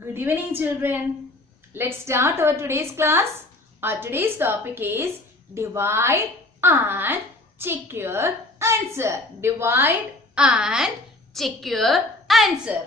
Good evening, children. Let's start our today's class. Our today's topic is divide and check your answer. Divide and check your answer.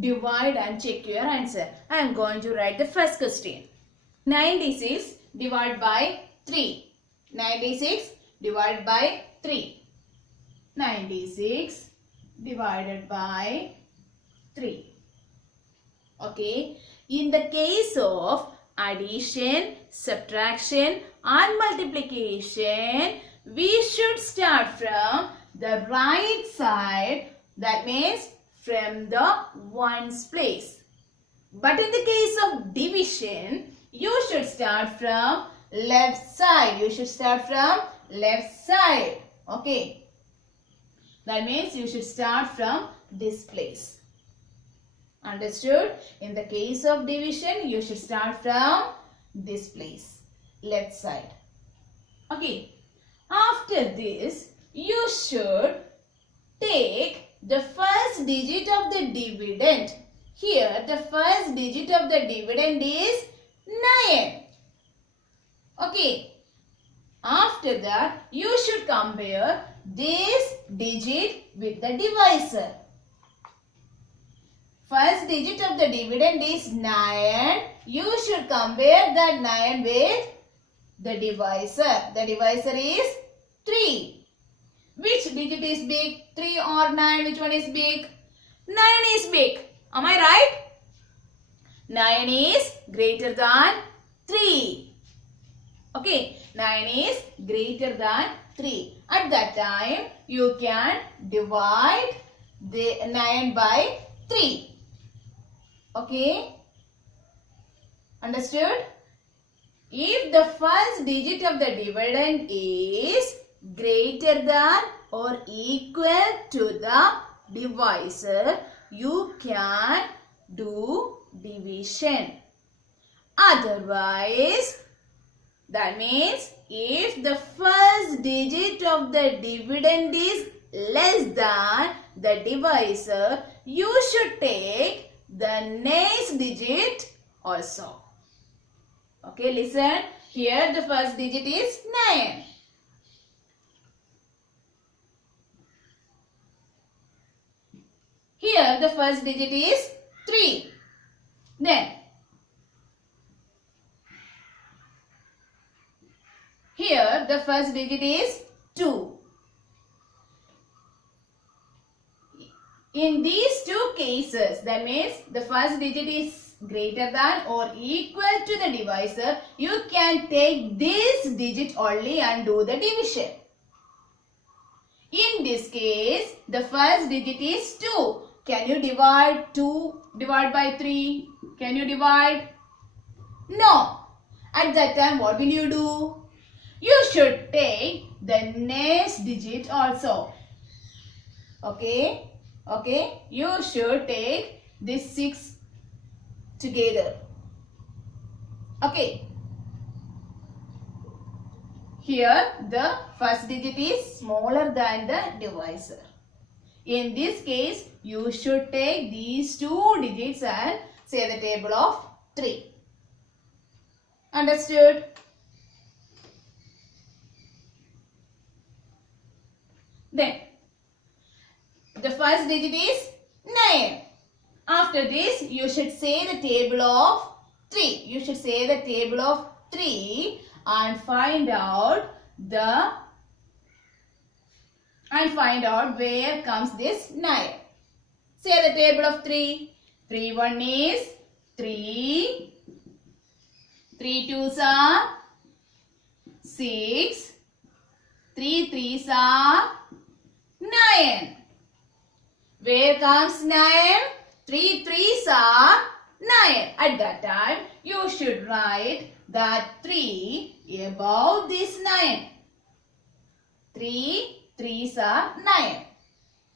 Divide and check your answer. I am going to write the first question. 96 divided by 3. 96 divided by 3. 96 divided by 3. Okay. In the case of addition, subtraction and multiplication, we should start from the right side. That means from the ones place. But in the case of division, you should start from left side. You should start from left side. Okay. That means you should start from this place. Understood? In the case of division, you should start from this place. Left side. Okay. After this, you should take the first digit of the dividend. Here, the first digit of the dividend is 9. Okay. After that, you should compare this digit with the divisor. First digit of the dividend is 9. You should compare that 9 with the divisor. The divisor is 3. Which digit is big? 3 or 9? Which one is big? 9 is big. Am I right? 9 is greater than 3. Okay. 9 is greater than 3. At that time, you can divide the 9 by 3. Okay. Understood? If the first digit of the dividend is greater than or equal to the divisor, you can do division. Otherwise, that means if the first digit of the dividend is less than the divisor, you should take the next digit also. Okay, listen. Here the first digit is 9. Here the first digit is 3. Then here the first digit is 2. In these two cases, that means the first digit is greater than or equal to the divisor, you can take this digit only and do the division. In this case, the first digit is 2. Can you divide 2 by 3? Can you divide? No. At that time, what will you do? You should take the next digit also. Okay. Okay. You should take this 6 together. Okay. Here, the first digit is smaller than the divisor. In this case, you should take these two digits and say the table of 3. Understood? Then, the first digit is 9. After this, you should say the table of 3. You should say the table of 3 and find out where comes this 9. Say the table of 3. 3 1 is 3. 3 twos are 6. 3 threes are 9. Where comes 9? 3 threes are 9. At that time, you should write that 3 above this 9. 3 threes are 9.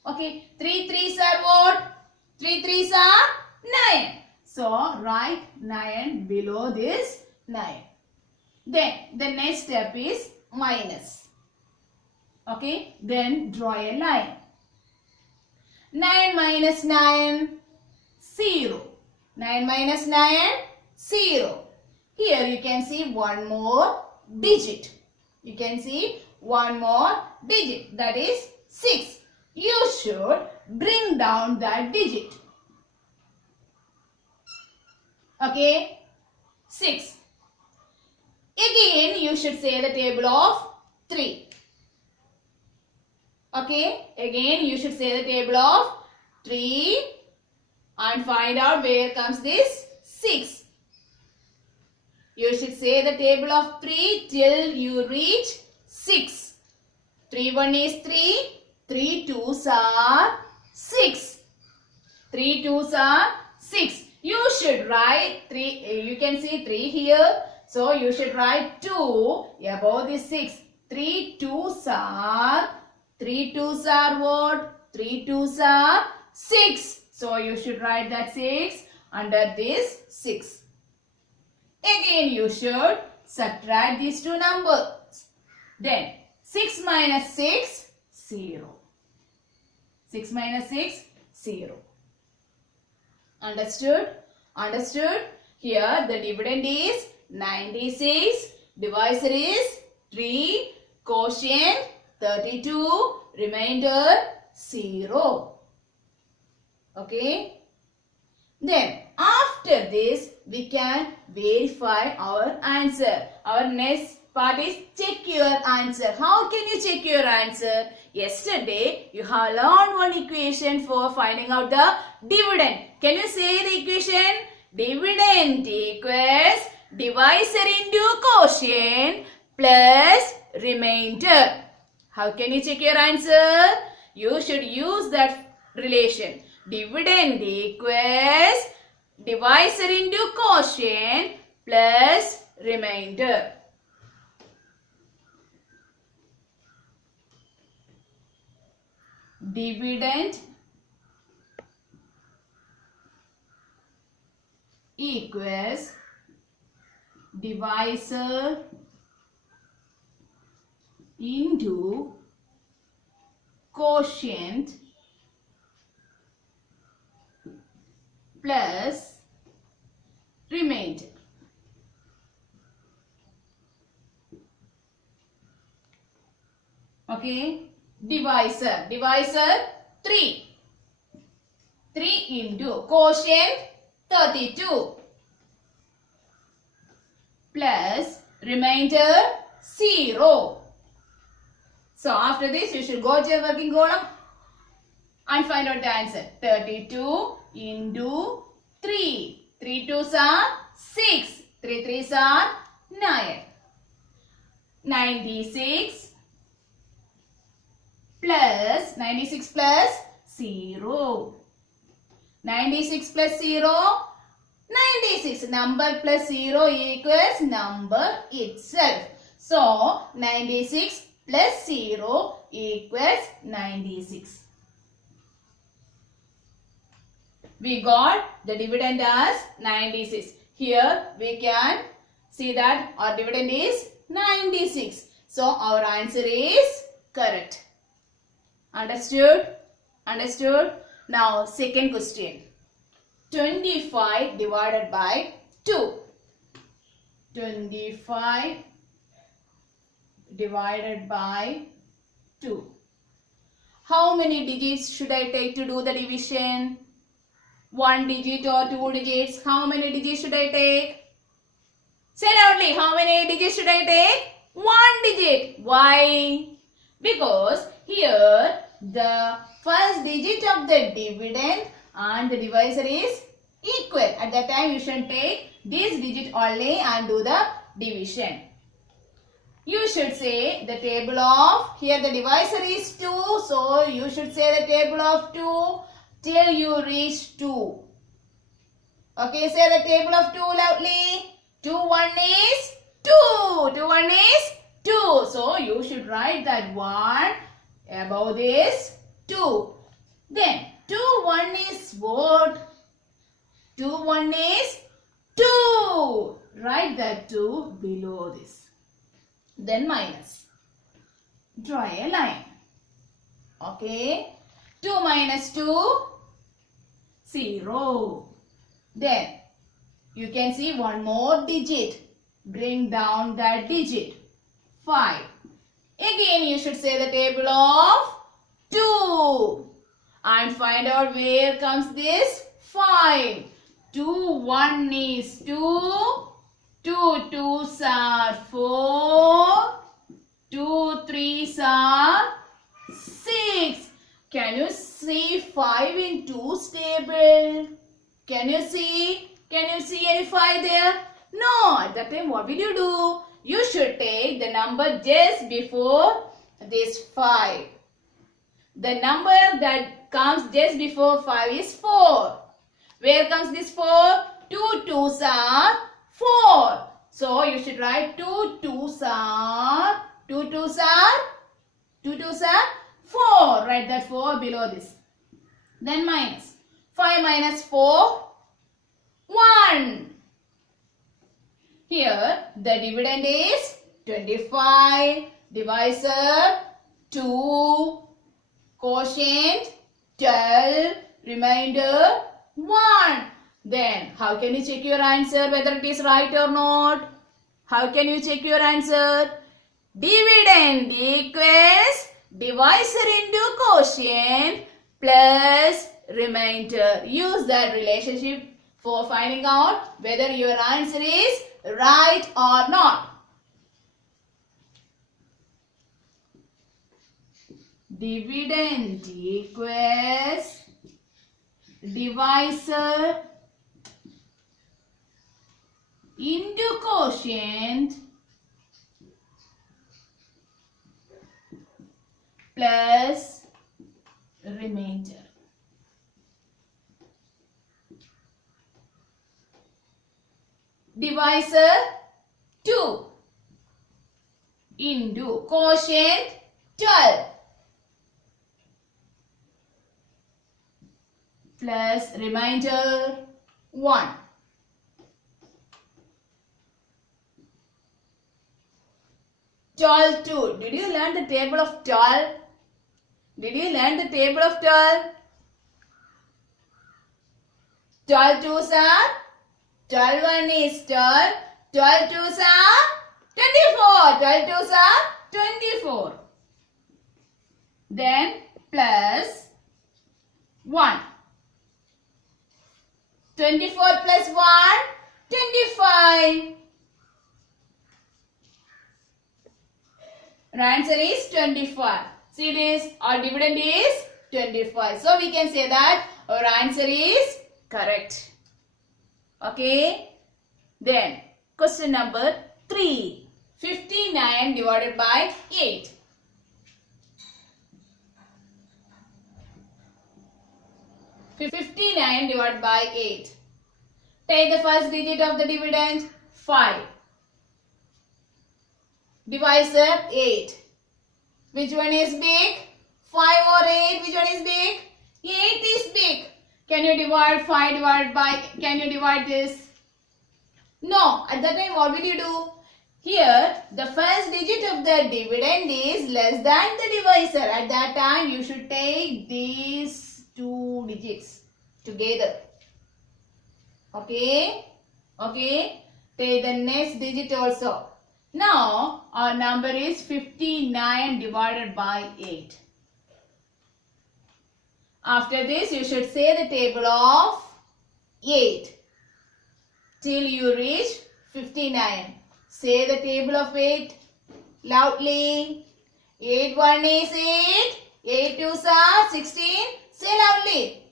Okay, 3 threes are what? 3 threes are 9. So, write 9 below this 9. Then, the next step is minus. Okay, then draw a line. 9 minus 9, 0. 9 minus 9, 0. Here you can see one more digit. You can see one more digit, that is 6. You should bring down that digit. Okay, 6. Again, you should say the table of 3. Okay, again you should say the table of 3 and find out where comes this 6. You should say the table of 3 till you reach 6. 3 1 is 3. 3 2s are 6. 3 2s are 6. You should write 3. You can see 3 here. So you should write 2 above this 6. 3 2s are 3 2s are what? 3 2s are 6. So you should write that 6 under this 6. Again you should subtract these two numbers. Then 6 minus 6, 0. 6 minus 6, 0. Understood? Understood? Here the dividend is 96. Divisor is 3. Quotient 32. Remainder 0. Okay. Then after this we can verify our answer. Our next part is check your answer. How can you check your answer? Yesterday you have learned one equation for finding out the dividend. Can you say the equation? Dividend equals divisor into quotient plus remainder. How can you check your answer? You should use that relation. Dividend equals divisor into quotient plus remainder. Dividend equals divisor into quotient plus remainder. Okay, divisor 3 into quotient 32 plus remainder 0. So after this you should go to your working column and find out the answer. 32 into 3. 3 2s are 6. 3 3s are 9. 96 plus 96 plus 0. 96 plus 0, 96. Number plus 0 equals number itself. So 96 plus 0 equals 96. We got the dividend as 96. Here we can see that our dividend is 96. So our answer is correct. Understood? Understood? Now second question. 25 divided by 2. 25 divided by 2. How many digits should I take to do the division? 1 digit or 2 digits? How many digits should I take? Say loudly, how many digits should I take? 1 digit. Why? Because here the first digit of the dividend and the divisor is equal. At that time you should take this digit only and do the division. You should say the table of, here the divisor is 2, so you should say the table of 2 till you reach 2. Okay, say the table of 2 loudly. 2 1 is 2. 2 1 is 2. So you should write that 1 above this 2. Then 2 1 is what? 2 1 is 2. Write that 2 below this. Then minus. Draw a line. Okay. 2 minus 2, 0. Then you can see one more digit. Bring down that digit. 5. Again you should say the table of 2. And find out where comes this 5. 2 1 is 2. 2 2s are 4. 2 3s are 6. Can you see 5 in 2's table? Can you see? Can you see any 5 there? No. At that time what will you do? You should take the number just before this 5. The number that comes just before 5 is 4. Where comes this 4? 2 2s are 4. So you should write 2 2s are 4. Write that 4 below this. Then minus. 5 minus 4, 1. Here the dividend is 25. Divisor 2. Quotient 12. Remainder 1. Then how can you check your answer whether it is right or not? How can you check your answer? Dividend equals divisor into quotient plus remainder. Use that relationship for finding out whether your answer is right or not. Dividend equals divisor into quotient plus remainder. Divisor 2 into quotient 12 plus remainder 1. Twelve 2. Did you learn the table of 12? Did you learn the table of 12? 12 2s are 12 1 is 12. 12 2s are 24. 12 2s are 24. Then plus 1. 24 plus 1, 25. Our answer is 25. See this, our dividend is 25. So we can say that our answer is correct. Okay. Then question number 3. 59 divided by 8. $59 divided by 8. Take the first digit of the dividend 5. Divisor 8. Which one is big? 5 or 8? Which one is big? 8 is big. Can you divide 5 divided by, can you divide this? No. At that time what will you do? Here the first digit of the dividend is less than the divisor. At that time you should take these two digits together. Okay? Okay? Take the next digit also. Now our number is 59 divided by 8. After this you should say the table of 8 till you reach 59. Say the table of 8 loudly. 8 1 is 8. 8 2s are 16. Say loudly.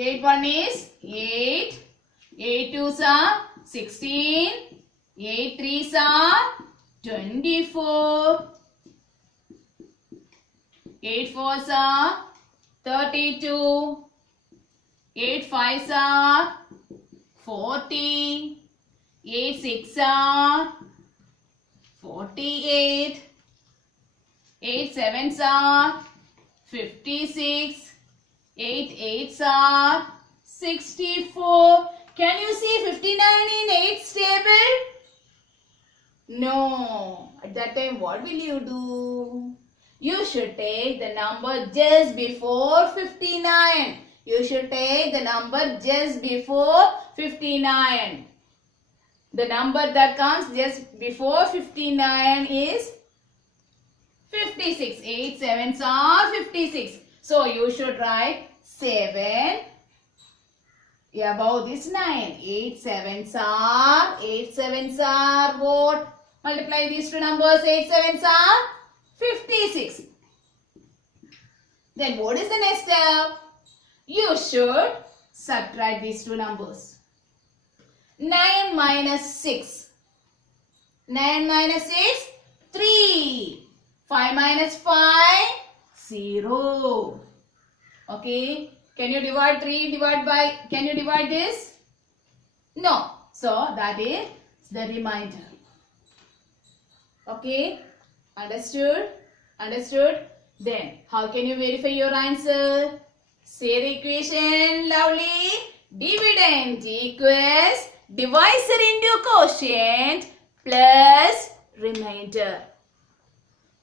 8 1 is 8. 8 2s are 16. 8 3s are 24. 8 4s are 32. 8 5s are 40. 8 6 are 48. 8 7s are 56. 8 8s are 64. Can you see 59 in 8's table? No. At that time, what will you do? You should take the number just before 59. You should take the number just before 59. The number that comes just before 59 is 56. 8 7s are 56. So you should write 7 above this 9. 8 7s are what? Multiply these two numbers. 8 7s are 56. Then what is the next step? You should subtract these two numbers. 9 minus 6. 9 minus 6, 3. 5 minus 5, 0. Okay. Can you divide 3 can you divide this? No. So that is the remainder. Okay. Understood? Understood? Then how can you verify your answer? Say the equation loudly. Dividend equals divisor into quotient plus remainder.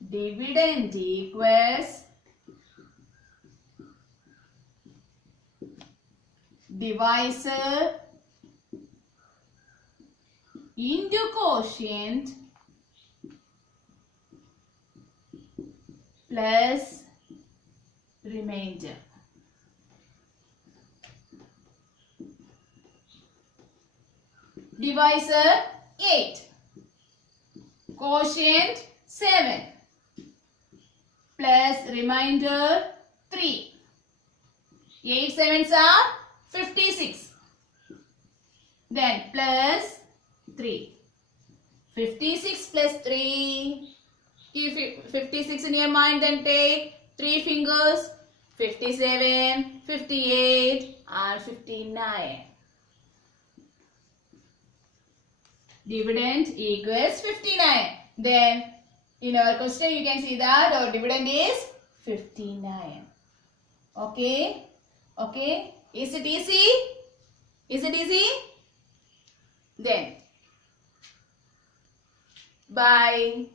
Dividend equals divisor into quotient plus remainder. Divisor 8, quotient 7 plus remainder 3. 8 7s are 56. Then plus 3. 56 plus 3. Keep 56 in your mind, then take 3 fingers. 57, 58 and 59. Dividend equals 59. Then in our question you can see that our dividend is 59. Okay. Okay. Is it easy? Is it easy? Then bye.